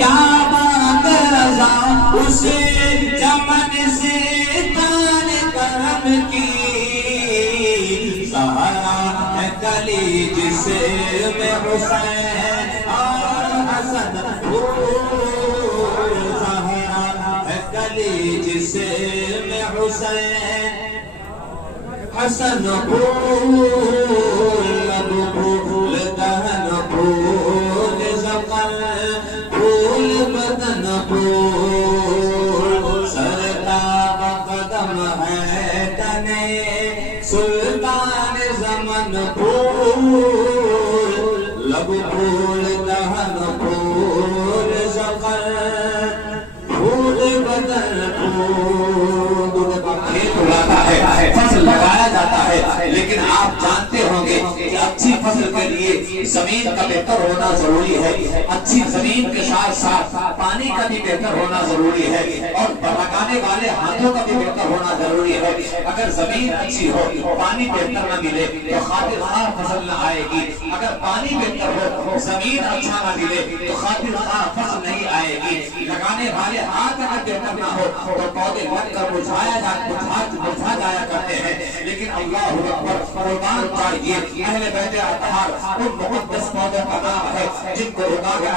یا بات رضا اس چمن سے تان کرم کی سہارا ہے گلی جس میں حسین اور حسن سہارا ہے گلی جس میں حسین حسن پھول لب پھول دہن پھول زقل پھول بدن پھول سرتاب قدم ہے تنے سلطان زمن پھول لب پھول دہن پھول زقل پھول بدن پھول کھیت اگاتا ہے فصل لگایا جاتا ہے لیکن آپ جانتے ہوں گے کہ اچھی فصل کے لیے زمین کا بہتر ہونا ضروری ہے اچھی زمین کے ساتھ ساتھ پانی کا بھی بہتر ہونا ضروری ہے اور لگانے والے ہاتھوں کا بھی بہتر ہونا ضروری ہے اگر زمین اچھی ہو پانی بہتر نہ ملے تو خاطر خواہ فصل نہ آئے گی اگر پانی بہتر ہو زمین اچھا نہ ملے تو خاطر خواہ فصل نہیں آئے گی لگانے والے ہاتھ اگر بہتر نہ ہو تو پودے لگ کر مرجھا جایا کرتے ہیں لیکن اللہ اکبر قربان چاہیے اہل بیت اطہار ان مقدس پودوں کا نام ہے جن کو اگایا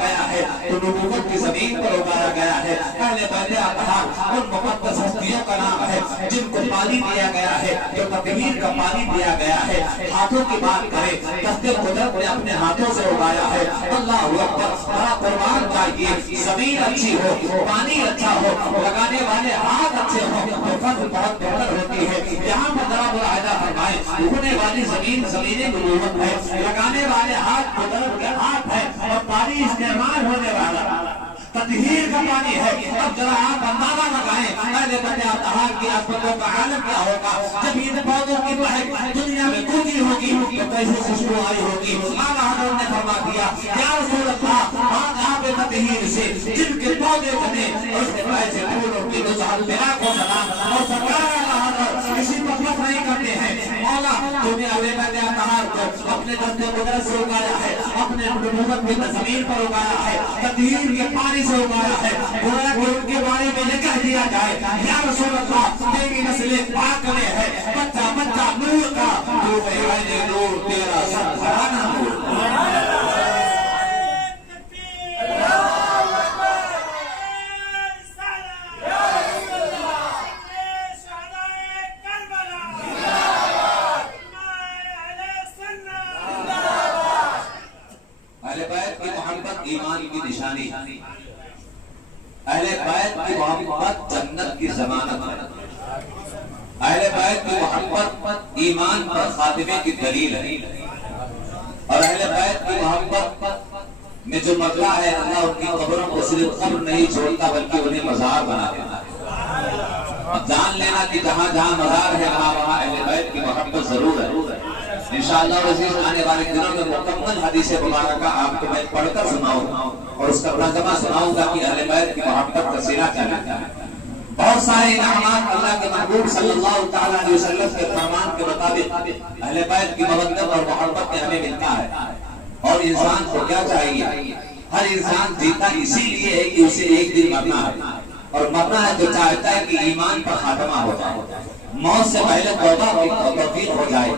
گیا ہے تو نبوت کی زمین پر اگایا گیا ہے اہل بیت اطہار ان مقدس ہستیوں کا نام ہے جن کو پانی دیا گیا ہے جو تطہیر کا پانی دیا گیا ہے ہاتھوں کی بات کریں دست قدرت نے اپنے ہاتھوں سے اگایا ہے اللہ اکبر بڑا قربان چاہیے زمین اچھی ہو پانی اچھا ہو لگانے والے ہاتھ اچھے ہو تو فصل بہت بہتر ہوتی ہے یہاں پر ذرا ملاحظہ فرمائیں اگنے والی زمین زمین نبوت ہے لگانے والے ہاتھ قدرت کے ہاتھ ہے اور پانی استعمال ہونے والا تطہیر کا پانی ہے اب ذرا آپ اندازہ لگائیں اہل بیت اطہار کی عظمتوں کا عالم کیا ہوگا جب ان پودوں کی مہک دنیا میں گونجی ہوگی تو کیسے خوشبو آئی ہوگی اعلیٰ حضرت نے فرما دیا یا رسول اللہ آپ تطہیر سے جن کے پودے بنے اس کے سے پھولوں کی نزال میرا کو سلام اور سرکار اعلیٰ حضرت کسی پر فخر نہیں کرتے ہیں مولا تو نے اہل بیت اطہار کو اپنے دست قدرت سے اگایا ہے اپنے نبوت کی زمین پر اگایا ہے تطہیر کے پانی سے اگایا ہے گویا کہ ان کے بارے میں یہ کہہ دیا جائے یا رسول اللہ تیری نسل پاک میں ہے بچہ بچہ نور کا تو ہے نور تیرا سب گھرانا نور ایمان کی نشانی اہل بیت کی محبت جنت کی ضمانت ہے اہل بیت کی محبت ایمان پر خاتمے کی دلیل ہے اور اہل بیت کی محبت میں جو مطلع ہے اللہ ان کی قبروں کو صرف قبر نہیں چھوڑتا بلکہ انہیں مزار بنا دیتا ہے جان لینا کہ جہاں جہاں مزار ہے وہاں اہل بیت کی محبت ضرور ہے انشاءاللہ عزیز آنے والے دنوں میں مکمل حدیث مبارکہ آپ کو میں پڑھ کر سناؤں گا اور اس کا ترجمہ سناؤں گا کہ اہل بیت کی محبت کا سیرہ کیا ہے بہت سارے انعامات اللہ کے محبوب صلی اللہ علیہ وسلم کے فرمان کے مطابق اہل بیت کی مودت اور محبت میں ہمیں ملتا ہے اور انسان کو کیا چاہیے ہر انسان جیتا اسی لیے ہے کہ اسے ایک دن مرنا ہے اور مرنا ہے تو چاہتا ہے کہ ایمان پر خاتمہ ہو جائے موت سے پہلے توبہ کی توفیق ہو جائے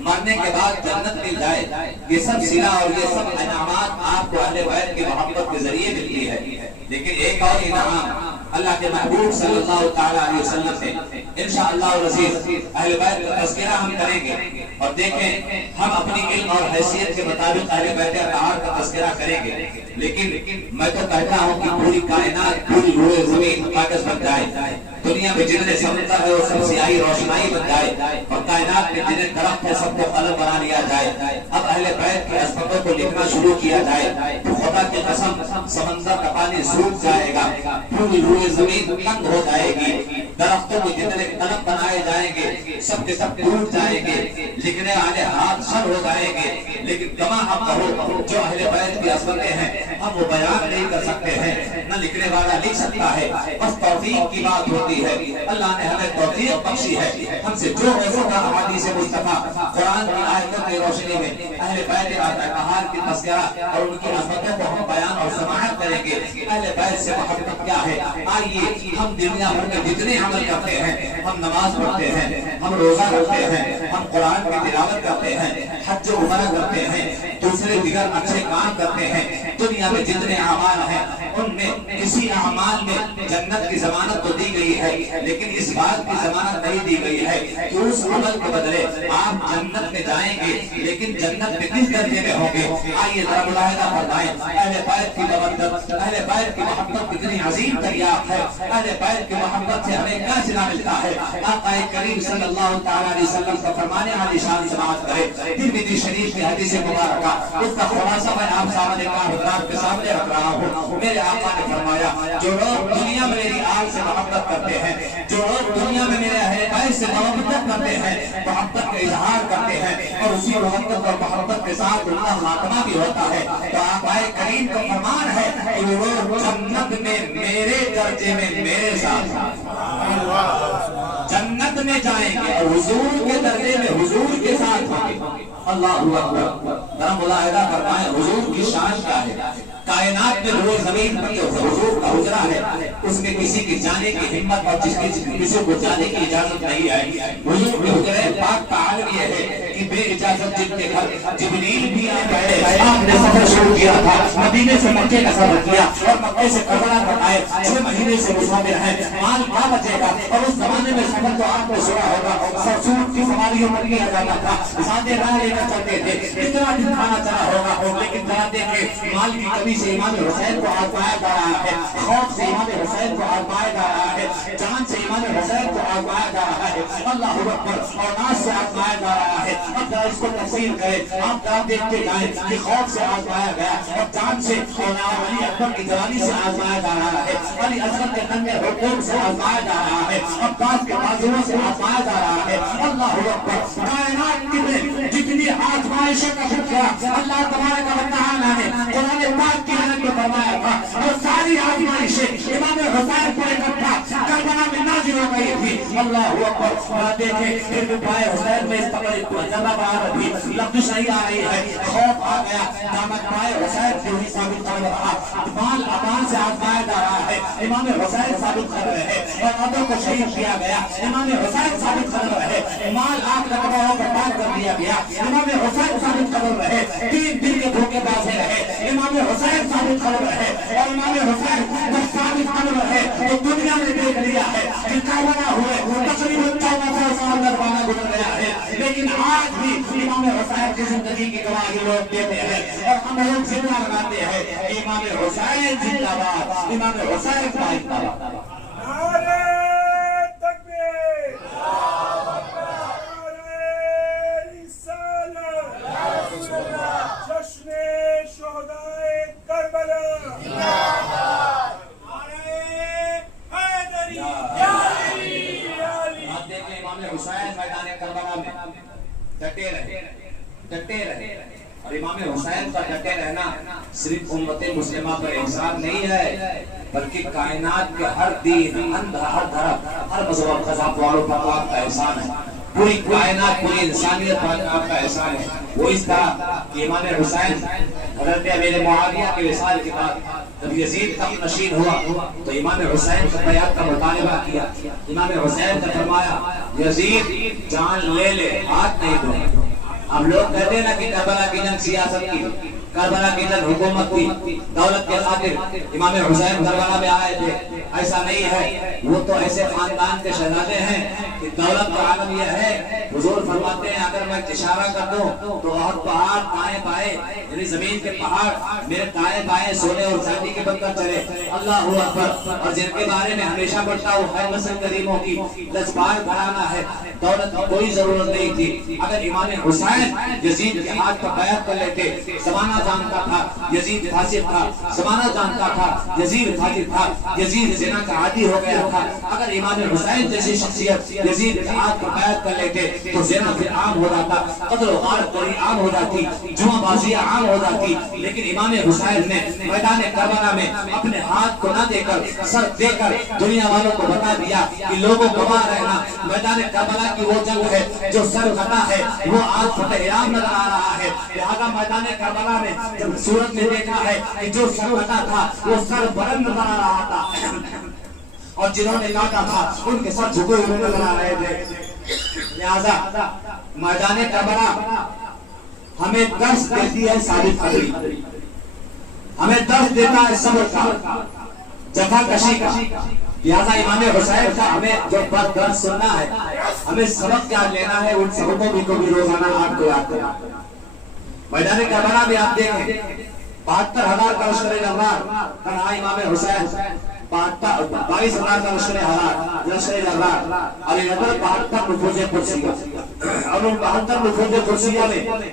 مرنے کے بعد جنت مل جائے یہ سب صلہ اور یہ سب انعامات آپ کو اہل بیت کی محبت کے ذریعے ملتی ہے لیکن ایک اور انعام اللہ کے محبوب صلی اللہ علیہ وسلم سے انشاءاللہ العزیز اہل بیت کا تذکرہ ہم کریں گے اور دیکھیں ہم اپنی علم اور حیثیت کے مطابق اہل بیت اطہار کا تذکرہ کریں گے لیکن میں تو کہتا ہوں کہ پوری کائنات پوری روئے زمین کاغذ بن جائے دنیا میں جتنے سمندر ہے وہ سب سیاہی روشنائی بن جائے اور کائنات میں جتنے درخت ہے سب کو قلم بنا لیا جائے اب اہل بیت کی عظمتوں کو لکھنا شروع کیا جائے تو خدا کی قسم سمندر کا پانی سوکھ جائے گا پوری روئے زمین تنگ ہو جائے گی درختوں میں جتنے قلم بنائے جائیں گے سب کے سب ٹوٹ جائیں گے لکھنے والے ہاتھ سر ہو جائیں گے لیکن کما ہم کہو جو اہل بیت کی عظمتیں ہیں ہم وہ بیان نہیں کر سکتے ہیں نہ لکھنے والا لکھ سکتا ہے بس توفیق کی بات ہوتی ہے اللہ نے ہمیں توفیق بخشی ہے ہم سے جو ہو سکا احادیث مصطفیٰ قرآن کی آیتوں کی روشنی میں اہل بیت اطہار کی تذکرہ اور ان کی عظمتوں کو ہم بیان اور سماعت کریں کریں گے اہل بیت سے محبت کیا ہے۔ آئیے ہم دنیا بھر میں جتنے عمل کرتے ہیں، ہم نماز پڑھتے ہیں، ہم روزہ رکھتے ہیں، ہم قرآن کی تلاوت کرتے ہیں، حج و عمرہ کرتے ہیں، دوسرے دیگر اچھے کام کرتے ہیں، دنیا میں جتنے اعمال ہیں ان میں کسی اعمال میں جنت کی ضمانت تو دی گئی ہے، لیکن اس بات کی ضمانت نہیں دی گئی ہے کہ اس عمل کے بدلے آپ جنت میں جائیں گے، لیکن جنت میں کس درجے میں ہوں گے۔ آئیے ذرا ملاحظہ فرمائیں اہل بیت کی مودت، اہل بیت کی محبت کتنی عظیم دریافت ہے۔ اہل بیت کی محبت سے ہمیں کیا صلہ ملتا ہے۔ آقا کریم صلی اللہ تعالی علیہ وسلم کا فرمانے والی شان سماعت کرے۔ ترمذی شریف کی حدیث مبارکہ اس کا خلاصہ میں آپ سامنے کا حضرات کے سامنے رکھ رہا ہوں۔ میرے آقا نے فرمایا جو لوگ دنیا میں میری آل سے محبت کرتے ہیں، جو لوگ دنیا میں میرے اہل بیت سے محبت کرتے ہیں، محبت کا اظہار کرتے ہیں اور اسی محبت اور محبت کے ساتھ ان کا خاتمہ بھی ہوتا ہے، تو آقا کریم کا فرمان ہے کہ وہ جنت میں میرے درجے میں میرے ساتھ جنت میں جائیں گے اور حضور کے درجے میں حضور کے ساتھ ہوں گے۔ اللہ اکبر۔ ذرا ملاحظہ فرمائیں حضور کی شان کیا ہے۔ کائنات میں روز زمین پر جو حضور کا حجرہ ہے اس میں کسی کی جانے کی ہمت اور کسی کو جانے کی اجازت نہیں ہے۔ حضور کے حجرہ پاک کا عالم یہ ہے کہ بے اجازت جن کے گھر جبریل بھی آ گئے۔ آپ نے سفر شروع کیا تھا، مدینے سے مکے کا سفر کیا اور مکے سے کربلا تک آئے، 6 مہینے سے مسافر ہیں، مال کیا بچے گا؟ اور اس زمانے میں سفر تو آپ نے سنا ہوگا، سرسود کی سواریوں پر کیا جاتا تھا، سادے راہ لے کر چلتے تھے، کتنا دن کھانا چلا ہوگا، لیکن ذرا دیکھیں مال کی کمی سے امام حسین کو آزمایا جا رہا ہے، خوف سے امام حسین کو آزمایا جا رہا ہے، جان سے امام حسین کو آزمایا جا رہا ہے، اللہ اکبر، اور ناز سے آزمایا جا رہا ہے۔ اب ذرا اس کو تفسیر کریں، آپ ذرا دیکھتے جائیں کہ خوف سے آزمایا گیا اور جان سے علی اکبر کی جوانی سے آزمایا جا رہا ہے، علی اصغر کے ننھے حقوق سے آزمایا جا رہا ہے، عباس کے بازوؤں سے آزمایا جا رہا ہے۔ اللہ اکبر، کائنات میں جتنی آزمائشوں کا ذکر اللہ تبارک و تعالیٰ نے قرآن پاک کی حضرت میں فرمایا تھا، وہ ساری آزمائشیں امام حسین پر اکٹھا کربلا میں نازل ہو گئی تھی۔ اللہ اکبر، دیکھیں پھر بھی پائے حسین میں استقبال جناب آ رہی تھی، لفظ صحیح آ رہی ہے، خوف آ گیا، دامت پائے حسین سے ہی ثابت قدم رہا، مال امان سے آزمایا جا رہا ہے، امام حسین ثابت قدم رہے اور عدو کو شہید کیا گیا، امام حسین ثابت قدم رہے، مال آگ لگا ہو برباد کر دیا گیا، امام حسین ثابت قدم رہے، 3 دن کے دھوکے بازی رہے، امام حسین ثابت قدم رہے اور امام حسین جب ثابت قدم رہے تو دنیا نے دیکھ لیا ہے کہ کربلا ہوئے تقریباً 1400 سال دربانہ گزر گیا ہے، لیکن آج بھی امام حسین کی زندگی کی گواہی لوگ دیتے ہیں اور ہم لوگ زندہ لگاتے ہیں، امام حسین زندہ باد، امام حسین زندہ باد۔ نعرہ تکبیر، نعرہ رسالت، جشن شہدائے کربلا، نعرہ حیدری، یا علی، یا علی۔ آپ دیکھیں امام حسین میدان کربلا میں ڈٹے رہے اور امام حسین کا ڈٹے رہنا صرف امت مسلمہ پر احسان نہیں ہے بلکہ کائنات کے ہر دین، ہر دھرم، ہر مذہب مذہب والوں پر آپ کا احسان ہے، پوری کائنات، پوری انسانیت پر آپ کا احسان ہے۔ وہ اس طرح کہ امام حسین حضرت امیر معاویہ کے وصال کے بعد جب یزید تخت نشین ہوا تو امام حسین کا بیعت کا مطالبہ کیا، امام حسین نے فرمایا یزید جان لے لے، ہاتھ نہیں دوں۔ اب لوگ کہتے ہیں نا کہ کربلا کی جنگ سیاست کی، کربلا کی جنگ حکومت کی، دولت کے خاطر امام حسین کربلا میں آئے تھے، ایسا نہیں ہے، وہ تو ایسے خاندان کے شہزادے ہیں کہ دولت کا عالم یہ ہے، حضور فرماتے ہیں اگر میں اشارہ کر دوں تو بہت پہاڑ دائیں بائیں، یعنی زمین کے پہاڑ میرے دائیں بائیں سونے اور چاندی کے بن کر چلے، اللہ اکبر، اور جن کے بارے میں ہمیشہ پڑھتا ہوں خیر نسل کریموں کی لذبار گھرانا ہے، دولت کی کوئی ضرورت نہیں تھی، اگر امام حسین یزید کے ہاتھ پر بیعت کر لیتے، زمانہ جانتا تھا یزید فاسق تھا، زمانہ جانتا تھا یزید فاجر تھا، یزید زنا کا عادی ہو گیا تھا. اگر امام حسین جیسی شخصیت یزید کے ہاتھ پر بیعت کر لیتے تو زنا پھر عام ہو جاتا, قتل و غارت بڑی عام ہو جاتی, جوا بازیاں عام ہو جاتی. لیکن امام حسین نے میدان کربلا میں اپنے ہاتھ کو نہ دے کر سر دے کر دنیا والوں کو بتا دیا کہ لوگوں گواہ رہنا, میدان کربلا کی وہ جنگ ہے جو سر کٹا ہے وہ آج فتح عام نظر آ رہا ہے. لہذا میدان کربلا میں جب صورت میں دیکھا ہے کہ جو سر کٹا تھا وہ سر بلند نظر آ رہا تھا, اور جنہوں نے کاٹا تھا ان کے سر جھکے ہوئے نظر آ رہے تھے. لہذا میدان کربلا ہمیں درس دیتی ہے ثابت قدری, ہمیں درس دیتا ہے صبر کا, جفا کشی کا. لہذا امام حسین کا ہمیں جو درس سننا ہے, ہمیں سبق کیا لینا ہے, ان سبقوں کو بھی روزانہ آپ کو یاد کرنا. میدان کربلا میں آپ دیکھیں 72,000 کا لشکر جرار تنہا امام حسین, 22,000 کا لشکر جرار, اور ان 72 نفوذ قدسیہ, اور ان 72 نفوذ قدسیہ میں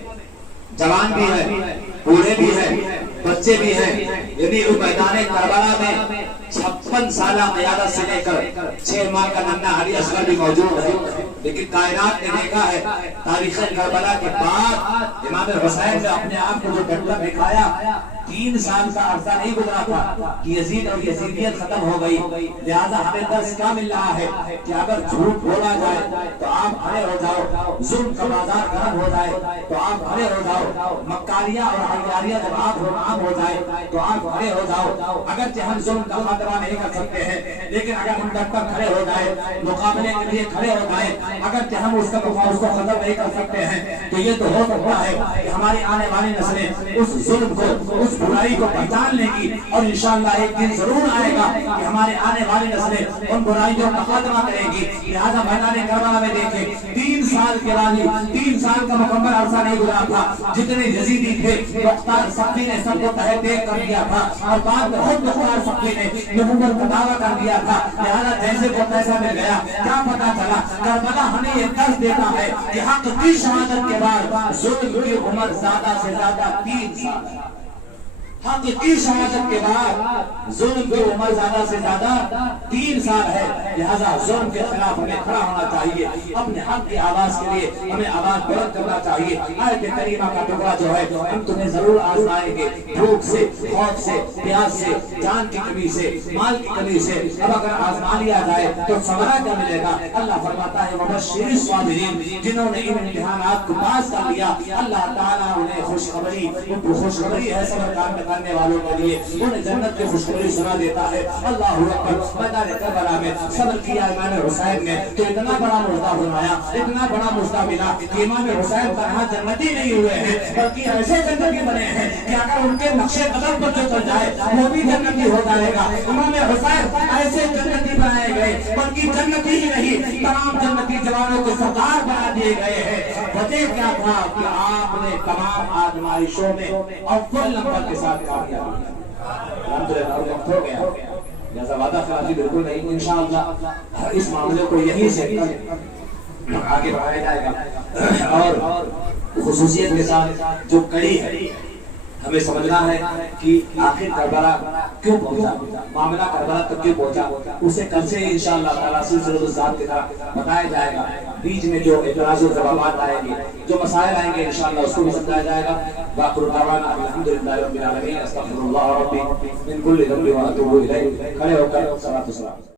جوان بھی ہے, بوڑھے بھی ہیں, بچے بھی ہیں. یعنی اس میدان کربلا میں 56 سالہ قیادت سے لے کر 6 ماہ کا ننھا علی اصغر بھی موجود ہے. لیکن کائنات نے دیکھا ہے تاریخ کربلا کے بعد امام حسین نے اپنے آپ کو جو ڈٹا دکھایا, 3 سال کا عرصہ نہیں گزرا تھا کہ یزید اور یزیدیت ختم ہو گئی. لہذا ہمیں درس کیا مل رہا ہے کہ اگر جھوٹ بولا جائے تو آپ کھڑے ہو جاؤ, ظلم کا بازار گرم ہو جائے تو آپ کھڑے ہو جاؤ, مکاریاں اور ہنگاریاں جب آپ عام ہو جائے تو آپ کھڑے ہو جاؤ. اگرچہ ہم ظلم کا خاتمہ نہیں کر سکتے ہیں, لیکن اگر ہم ڈٹ کر کھڑے ہو جائے, مقابلے کے لیے کھڑے ہو جائے, اگرچہ ہم اس کو ختم نہیں کر سکتے ہیں, تو یہ تو ہو سکتا ہے کہ ہماری آنے والی نسلیں اس ظلم کو, اس برائی کو پہچان لیں گی, اور انشاءاللہ ایک دن ضرور آئے گا کہ ہمارے آنے والی نسلیں ان برائیوں کا خاتمہ کریں گی. لہذا میدان کربلا میں دیکھیں 3 سال کے رانی, 3 سال کا مکمل عرصہ نہیں گزرا تھا. جتنے یزیدی تھے مختار سختی نے سب کو تہہ دیکھ کر دیا تھا, اور بعد میں خود مختار سختی نے نبوت کا دعویٰ کر دیا تھا. لہذا جیسے کو پیسہ مل گیا, کیا پتا چلا کربلا ہمیں یہ درس دیتا ہے کہ حق کی شہادت کے بعد ظلم کی عمر زیادہ سے زیادہ 3 سال ہے. حق کی شہادت کے بعد ظلم کی عمر زیادہ سے زیادہ 3 سال ہے. لہذا ظلم کے خلاف ہمیں کھڑا ہونا چاہیے, اپنے حق کی آواز کے لیے ہمیں آواز بلند کرنا چاہیے. آیت کریمہ کا ٹکڑا جو ہے ہم تمہیں ضرور آزمائیں گے, بھوک سے, خوف سے, پیاس سے, جان کی کمی سے, مال کی کمی سے. اب اگر آزما لیا جائے تو ثمرہ کیا ملے گا؟ اللہ فرماتا ہے وبشر الصابرین, جنہوں نے ان امتحانات کو پاس کر لیا اللہ تعالیٰ انہیں خوشخبری, ان کو خوشخبری ہے صبر کرنے والوں کے لیے, انہیں جنت کی خوشخبری سنا دیتا ہے. اللہ اکبر. میدان کربلا میں صبر کیا امام حسین نے تو اتنا بڑا مجدہ بنایا, اتنا بڑا مجدہ ملا کہ امام حسین طرح جنتی نہیں ہوئے ہیں بلکہ ایسے جنتی بنے ہیں کہ اگر ان کے نقش قدم پر جو چل جائے وہ بھی جنتی ہو جائے گا. امام حسین ایسے جنتی بنائے گئے بلکہ جنتی ہی نہیں, تمام جنتی جوانوں کو سردار بنا دیے گئے ہیں. وجہ کیا تھا کہ آپ نے تمام آزمائشوں میں اول نمبر کے ساتھ کامیابی کی. الحمدللہ وقت ہو گیا, لہذا وعدہ خلافی بالکل نہیں. انشاءاللہ اس معاملے کو یہیں سے آگے بڑھایا جائے گا, اور خصوصیت کے ساتھ جو کڑی ہے ہمیں سمجھنا ہے کہ آخر کربلا کیوں پہنچا, معاملہ کربلا تک کیوں پہنچا, اسے کل سے انشاءاللہ تعالیٰ سلسلۃ الذات کی طرح بتایا جائے گا. بیچ میں جو اعتراض و جوابات آئیں گے, جو مسائل آئیں گے, انشاءاللہ اس کو بھی سمجھایا جائے گا. وآخر دعوانا الحمدللہ رب العالمین, استغفر اللہ ربی من کل ذنب واتوب الیہ. کھڑے ہو کر صلاۃ و سلام.